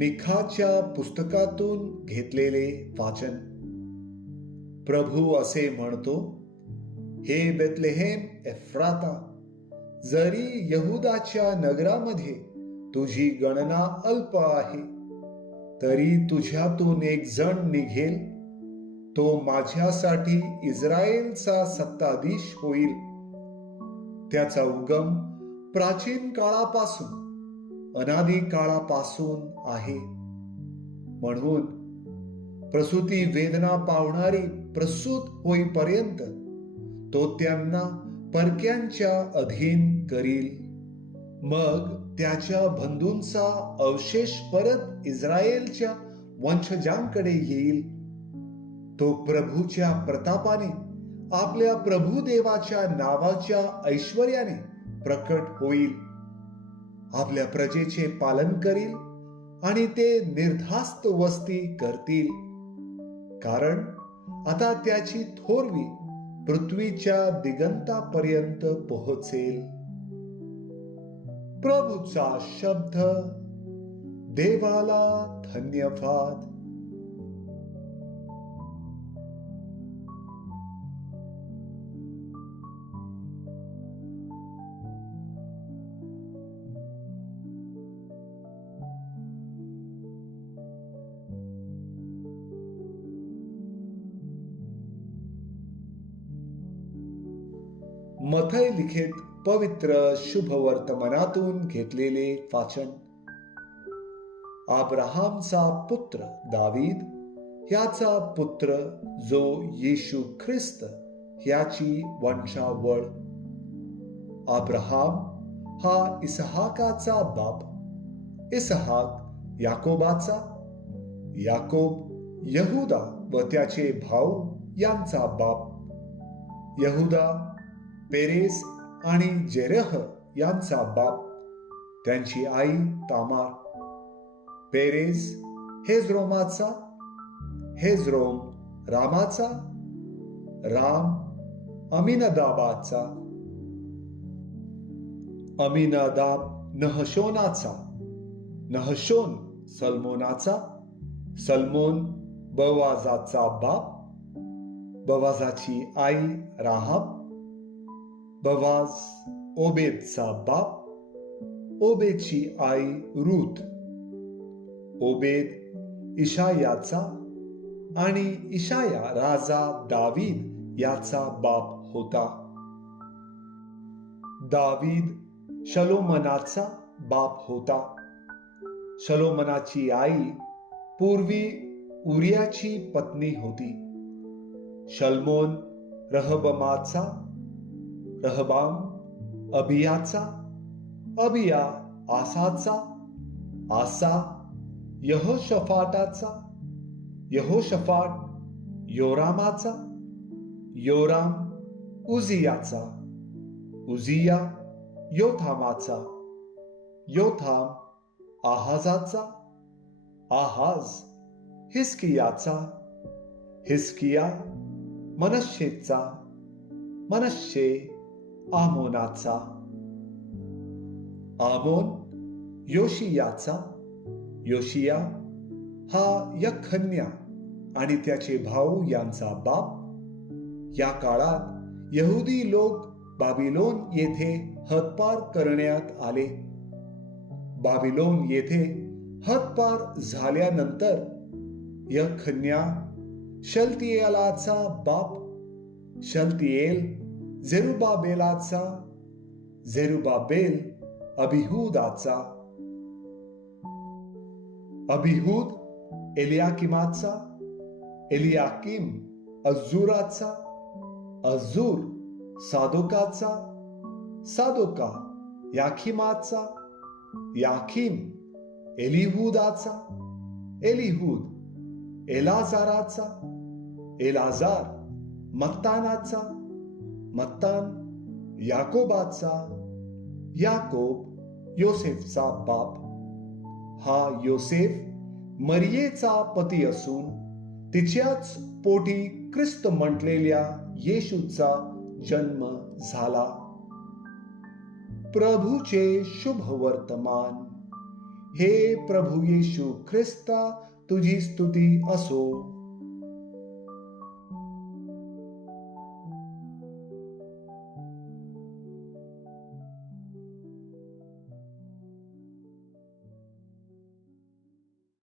मिखाच्या पुस्तकातून घेतलेले वाचन. प्रभू असे म्हणतो हे बेतलेहेम एफ्राता जरी यहुदाच्या नगरामध्ये तुझी गणना अल्प आहे तरी तुझ्यातून एक जण निघेल. तो माझ्यासाठी इस्रायलचा सत्ताधीश होईल. त्याचा उगम प्राचीन काळापासून अनादी काळापासून आहे. म्हणून प्रसूती वेदना पावणारी प्रसूत होईपर्यंत तो त्यांना परक्यांच्या अधीन करील. मग त्याच्या बंधूंचा अवशेष परत इस्रायलच्या वंशजांकडे येईल. तो प्रभूच्या प्रतापाने आपल्या प्रभू देवाच्या नावाच्या ऐश्वर्याने प्रकट होईल. आपल्या प्रजेचे पालन करील आणि ते निर्धास्त वस्ती करतील. कारण आता त्याची थोरवी पृथ्वीच्या दिगंतापर्यंत पोहोचेल. प्रभूचा शब्द देवाला धन्यवाद. मथय लिखित पवित्र शुभ वर्तमानातून घेतलेले वाचन. आब्राहामचा पुत्र दावीद ह्याचा पुत्र जो येशू ख्रिस्त ह्याची वंशावळ. आब्राहाम हा इसहाकाचा बाप इसहाक याकोबाचा याकोब यहुदा व त्याचे भाऊ यांचा बाप. यहुदा पेरेस आणि जेरह यांचा बाप त्यांची आई तामार. पेरेस हेजरोमाचा हेजरोम रामाचा राम अमिनदाबाचा. अमिनादाब नहशोनाचा नहशोन सलमोनाचा सलमोन बवाजाचा बाप बवाजाची आई राहाब बवाज ओबेदचा बाप ओबेदची आई रूत ओबेद इशायाचा आणि इशाया राजा दावीद याचा बाप होता दावीद शलोमनाचा बाप होता शलोमनाची आई पूर्वी उरियाची पत्नी होती शलमोन रहबमाचा रहबाम अबियाचा अबिया आसाचा आसा यहोशफाटाचा यहोशफाट योरामाचा योराम उजियाचा उजिया योथामाचा योथाम आहाजाचा आहाज हिस्कियाचा हिस्किया मनश्शेचा मनश्शे आमोनाचा आमोन योशियाचा योशिया हा यखन्या आणि त्याचे भाऊ यांचा बाप. या काळात यहुदी लोक बाबिलोन येथे हतपार करण्यात आले. बाबिलोन येथे हतपार झाल्यानंतर यखन्या शलतियेलाचा बाप. शल्तियेल झेरुबाबेलाचा झेरुबाबेल अभिहुदाचा अभिहूद एलियाकिमाचा एलियाकिम अजुराचा अजूर सादोकाचा सादोका याखिमाचा याखिम एलिहुदाचा एलिहूद एलाजाराचा एलाजार मत्तानाचा मत्तान याकोबाचा याकोब योसेफचा बाप. हा योसेफ मरियेचा पती असून तिच्याच पोटी ख्रिस्त म्हटलेल्या येशूचा जन्म झाला. प्रभूचे शुभ वर्तमान. हे प्रभू येशू ख्रिस्ता तुझी स्तुती असो.